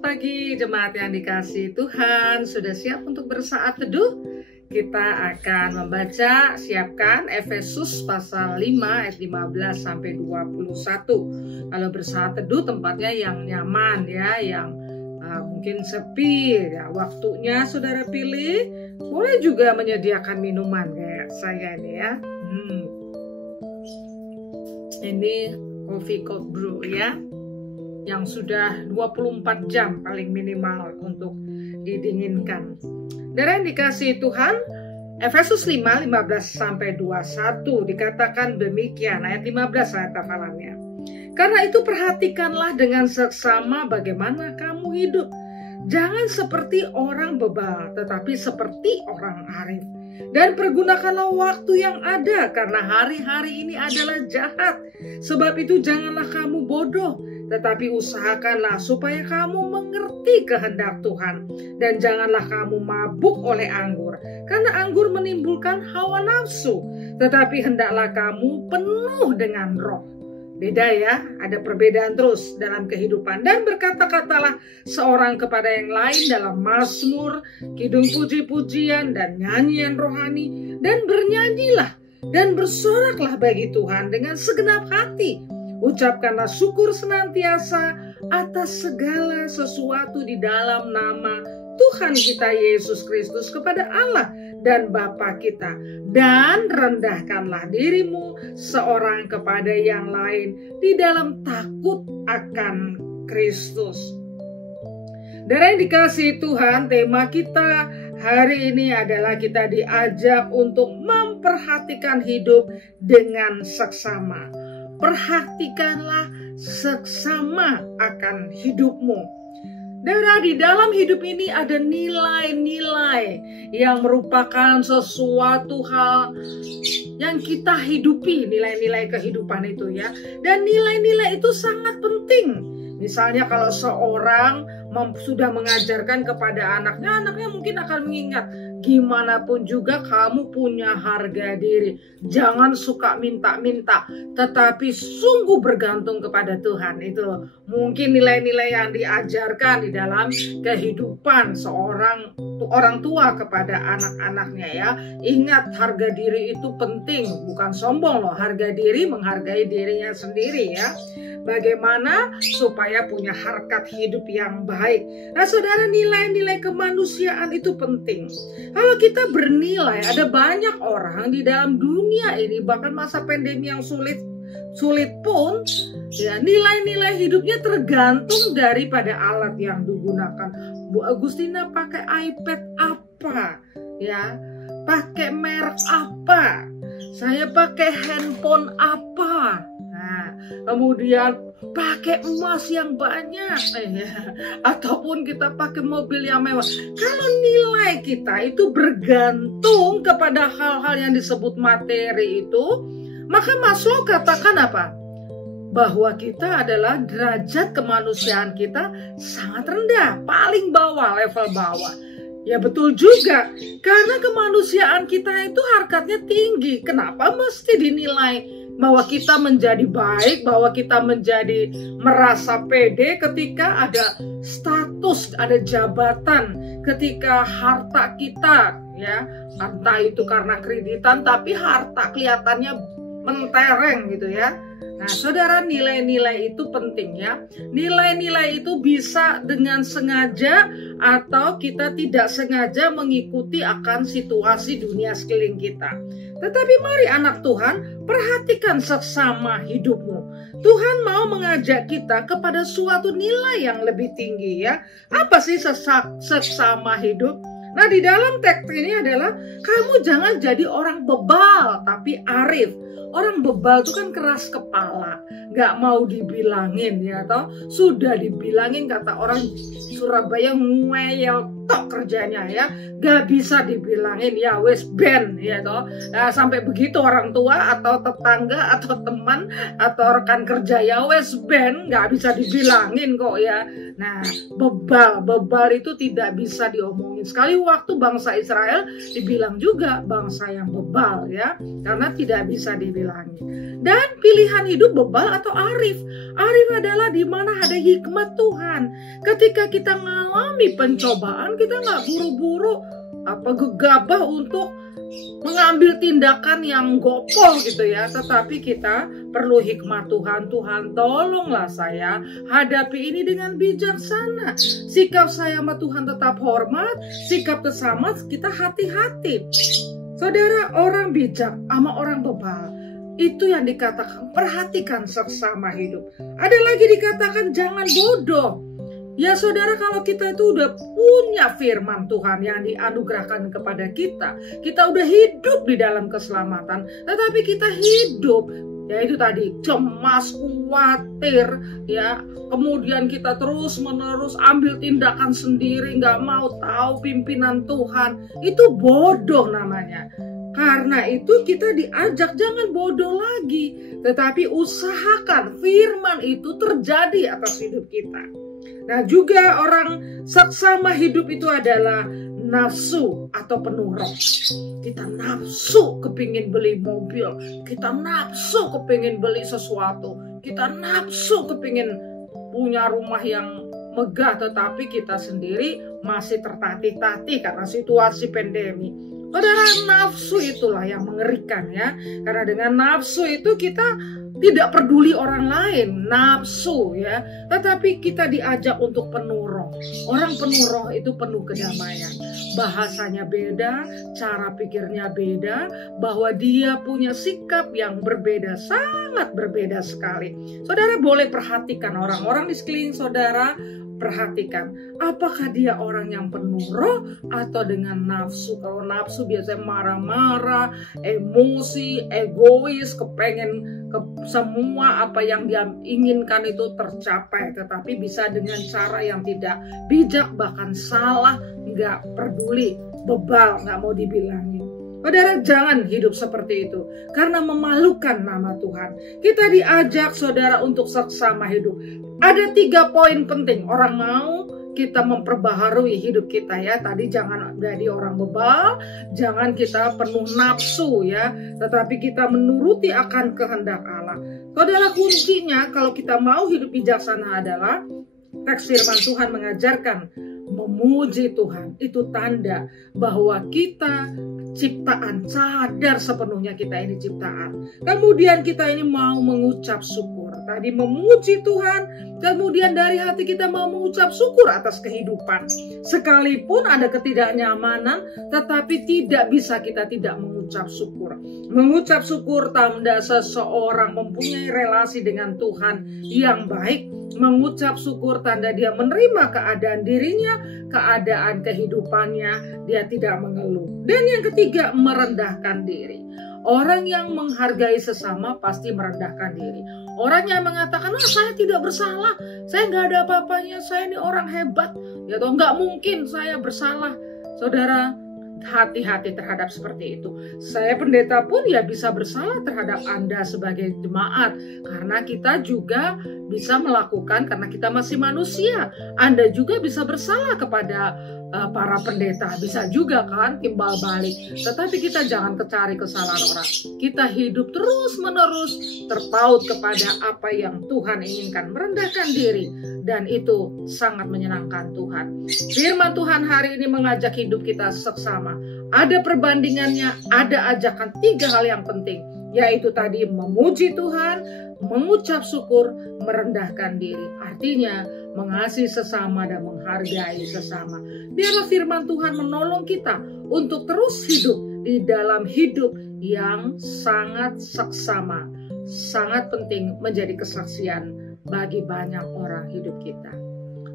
Selamat pagi jemaat yang dikasihi Tuhan. Sudah siap untuk bersaat teduh? Kita akan membaca, siapkan Efesus pasal 5 ayat 15 sampai 21. Kalau bersaat teduh tempatnya yang nyaman ya, yang mungkin sepi ya, waktunya saudara pilih. Boleh juga menyediakan minuman kayak saya ini ya. Ini coffee cold brew ya, yang sudah 24 jam paling minimal untuk didinginkan. Saudara yang dikasihi Tuhan, Efesus 5, 15 sampai 21 dikatakan demikian, ayat 15 ayat hafalannya. Karena itu perhatikanlah dengan seksama bagaimana kamu hidup. Jangan seperti orang bebal, tetapi seperti orang arif. Dan pergunakanlah waktu yang ada, karena hari-hari ini adalah jahat. Sebab itu janganlah kamu bodoh, tetapi usahakanlah supaya kamu mengerti kehendak Tuhan. Dan janganlah kamu mabuk oleh anggur, karena anggur menimbulkan hawa nafsu. Tetapi hendaklah kamu penuh dengan roh. Beda ya, ada perbedaan terus dalam kehidupan. Dan berkata-katalah seorang kepada yang lain dalam mazmur, kidung puji-pujian dan nyanyian rohani. Dan bernyanyilah dan bersoraklah bagi Tuhan dengan segenap hati. Ucapkanlah syukur senantiasa atas segala sesuatu di dalam nama Tuhan kita Yesus Kristus kepada Allah dan Bapa kita. Dan rendahkanlah dirimu seorang kepada yang lain di dalam takut akan Kristus. Saudara yang dikasihi Tuhan, tema kita hari ini adalah kita diajak untuk memperhatikan hidup dengan seksama. Perhatikanlah seksama akan hidupmu. Saudara, di dalam hidup ini ada nilai-nilai yang merupakan sesuatu hal yang kita hidupi, nilai-nilai kehidupan itu ya. Dan nilai-nilai itu sangat penting. Misalnya kalau seorang sudah mengajarkan kepada anaknya, anaknya mungkin akan mengingat, gimana pun juga kamu punya harga diri. Jangan suka minta-minta, tetapi sungguh bergantung kepada Tuhan. Itu mungkin nilai-nilai yang diajarkan di dalam kehidupan seorang orang tua kepada anak-anaknya ya. Ingat, harga diri itu penting, bukan sombong loh. Harga diri menghargai dirinya sendiri ya. Bagaimana supaya punya harkat hidup yang baik. Nah saudara, nilai-nilai kemanusiaan itu penting. Kalau kita bernilai, ada banyak orang di dalam dunia ini, bahkan masa pandemi yang sulit pun ya, nilai-nilai hidupnya tergantung daripada alat yang digunakan. Bu Agustina pakai iPad apa ya, pakai merek apa, saya pakai handphone apa, kemudian pakai emas yang banyak ataupun kita pakai mobil yang mewah. Kalau nilai kita itu bergantung kepada hal-hal yang disebut materi itu, maka Maslow katakan apa? Bahwa kita adalah derajat kemanusiaan kita sangat rendah, paling bawah, level bawah. Ya betul juga, karena kemanusiaan kita itu harkatnya tinggi. Kenapa mesti dinilai bahwa kita menjadi baik, bahwa kita menjadi merasa pede ketika ada status, ada jabatan, ketika harta kita ya, entah itu karena kreditan tapi harta kelihatannya mentereng gitu ya. Nah saudara, nilai-nilai itu penting ya. Nilai-nilai itu bisa dengan sengaja atau kita tidak sengaja mengikuti akan situasi dunia sekeliling kita. Tetapi mari anak Tuhan, perhatikan seksama hidupmu. Tuhan mau mengajak kita kepada suatu nilai yang lebih tinggi ya. Apa sih seksama hidup? Nah di dalam teks ini adalah kamu jangan jadi orang bebal tapi arif. Orang bebal itu kan keras kepala, gak mau dibilangin ya toh. Sudah dibilangin, kata orang Surabaya, ngeyel tok kerjanya ya, gak bisa dibilangin ya wes ben ya toh. Nah, sampai begitu orang tua atau tetangga atau teman atau rekan kerja ya wes ben, gak bisa dibilangin kok ya. Nah, bebal itu tidak bisa diomongin. Sekali waktu bangsa Israel dibilang juga bangsa yang bebal ya, karena tidak bisa dibilangin. Dan pilihan hidup bebal atau arif. Arif adalah di mana ada hikmat Tuhan. Ketika kita mengalami pencobaan, kita nggak buru-buru gegabah untuk mengambil tindakan yang gopol gitu ya, tetapi kita perlu hikmat Tuhan. Tuhan, tolonglah saya hadapi ini dengan bijaksana. Sikap saya sama Tuhan tetap hormat, sikap sesama kita hati-hati. Saudara, orang bijak sama orang bebal itu yang dikatakan perhatikan sesama hidup. Ada lagi dikatakan jangan bodoh. Ya saudara, kalau kita itu udah punya firman Tuhan yang dianugerahkan kepada kita, kita udah hidup di dalam keselamatan, tetapi kita hidup ya itu tadi cemas, khawatir ya, kemudian kita terus menerus ambil tindakan sendiri, nggak mau tahu pimpinan Tuhan, itu bodoh namanya. Karena itu kita diajak jangan bodoh lagi, tetapi usahakan firman itu terjadi atas hidup kita. Nah, juga orang saksama hidup itu adalah nafsu atau penuh roh. Kita nafsu kepingin beli mobil, kita nafsu kepingin beli sesuatu, kita nafsu kepingin punya rumah yang megah, tetapi kita sendiri masih tertatih-tatih karena situasi pandemi. Saudara, nafsu itulah yang mengerikan ya. Karena dengan nafsu itu kita tidak peduli orang lain, nafsu ya. Tetapi kita diajak untuk penuh roh. Orang penuh roh itu penuh kedamaian. Bahasanya beda, cara pikirnya beda, bahwa dia punya sikap yang berbeda, sangat berbeda sekali. Saudara boleh perhatikan orang-orang di sekeliling saudara. Perhatikan, apakah dia orang yang penuh roh atau dengan nafsu. Kalau nafsu biasanya marah-marah, emosi, egois, kepengen semua apa yang dia inginkan itu tercapai. Tetapi bisa dengan cara yang tidak bijak, bahkan salah, nggak peduli, bebal, nggak mau dibilangin. Saudara, jangan hidup seperti itu, karena memalukan nama Tuhan. Kita diajak saudara untuk seksama hidup. Ada 3 poin penting. Orang mau kita memperbaharui hidup kita ya. Tadi jangan jadi orang bebal, jangan kita penuh nafsu ya, tetapi kita menuruti akan kehendak Allah. Saudara, kuncinya kalau kita mau hidup bijaksana adalah teks firman Tuhan mengajarkan memuji Tuhan. Itu tanda bahwa kita ciptaan, sadar sepenuhnya kita ini ciptaan. Kemudian kita ini mau mengucap syukur. Tadi memuji Tuhan, kemudian dari hati kita mau mengucap syukur atas kehidupan. Sekalipun ada ketidaknyamanan, tetapi tidak bisa kita tidak mengucap syukur. Mengucap syukur tanda seseorang mempunyai relasi dengan Tuhan yang baik. Mengucap syukur tanda dia menerima keadaan dirinya, keadaan kehidupannya, dia tidak mengeluh. Dan yang ketiga, merendahkan diri. Orang yang menghargai sesama pasti merendahkan diri. Orang yang mengatakan, saya tidak bersalah, saya nggak ada apa-apanya, saya ini orang hebat, ya toh nggak mungkin saya bersalah. Saudara, hati-hati terhadap seperti itu. Saya pendeta pun ya bisa bersalah terhadap Anda sebagai jemaat, karena kita juga bisa melakukan, karena kita masih manusia. Anda juga bisa bersalah kepada para pendeta, bisa juga kan timbal balik. Tetapi kita jangan cari kesalahan orang. Kita hidup terus menerus terpaut kepada apa yang Tuhan inginkan, merendahkan diri, dan itu sangat menyenangkan Tuhan. Firman Tuhan hari ini mengajak hidup kita seksama. Ada perbandingannya, ada ajakan 3 hal yang penting, yaitu tadi memuji Tuhan, mengucap syukur, merendahkan diri. Artinya mengasihi sesama dan menghargai sesama. Biarlah firman Tuhan menolong kita untuk terus hidup di dalam hidup yang sangat seksama. Sangat penting menjadi kesaksian bagi banyak orang hidup kita.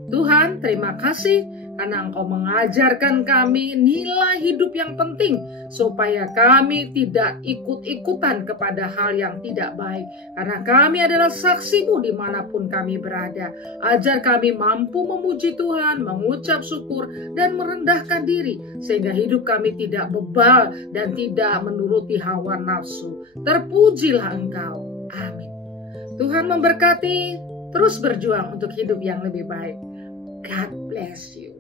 Tuhan, terima kasih karena Engkau mengajarkan kami nilai hidup yang penting supaya kami tidak ikut-ikutan kepada hal yang tidak baik. Karena kami adalah saksi-Mu dimanapun kami berada. Ajar kami mampu memuji Tuhan, mengucap syukur, dan merendahkan diri sehingga hidup kami tidak bebal dan tidak menuruti hawa nafsu. Terpujilah Engkau. Amin. Tuhan memberkati, terus berjuang untuk hidup yang lebih baik. God bless you.